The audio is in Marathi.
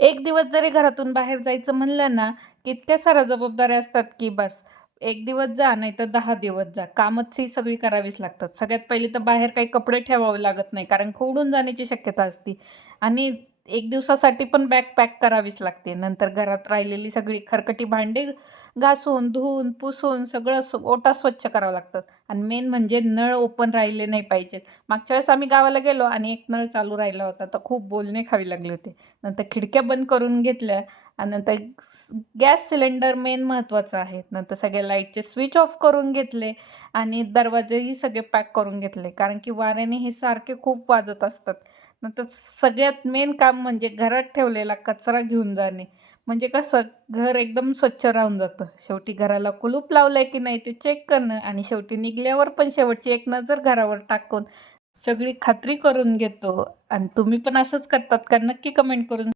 एक दिवस जरी घरातून बाहेर जायचं म्हणलं ना, की इतक्या साऱ्या जबाबदाऱ्या असतात, की बस 1 दिवस जा, नाहीतर 10 दिवस जा. कामच ही सगळी करावीच लागतात. सगळ्यात पहिली तर बाहेर काही कपडे ठेवावे लागत नाही, कारण उडून जाण्याची शक्यता असते आणि 1 दिवसासाठी पण बॅग पॅक करावीच लागते. नंतर घरात राहिलेली सगळी खरकटी भांडी घासून, धुवून, पुसून सगळं ओटा स्वच्छ करावं लागतात आणि मेन म्हणजे नळ ओपन राहिले नाही पाहिजेत. मागच्या वेळेस आम्ही गावाला गेलो आणि एक नळ चालू राहिला होता, तर खूप बोलणे खावी लागले होते. नंतर खिडक्या बंद करून घेतल्या आणि नंतर गॅस सिलेंडर मेन महत्त्वाचं आहे. नंतर सगळे लाईटचे स्विच ऑफ करून घेतले आणि दरवाजेही सगळे पॅक करून घेतले. कारण की वाऱ्याने हे सारखे खूप वाजत असतात. नंतर सगळ्यात मेन काम म्हणजे घरात ठेवलेला कचरा घेऊन जाणे. म्हणजे कसं घर एकदम स्वच्छ राहून जातं. शेवटी घराला कुलूप लावलंय की नाही ते चेक करणं आणि शेवटी निघाल्यावर पण शेवटची एक नजर घरावर टाकून सगळी खात्री करून घेतो आणि तुम्ही पण असंच करतात का? नक्की कमेंट करून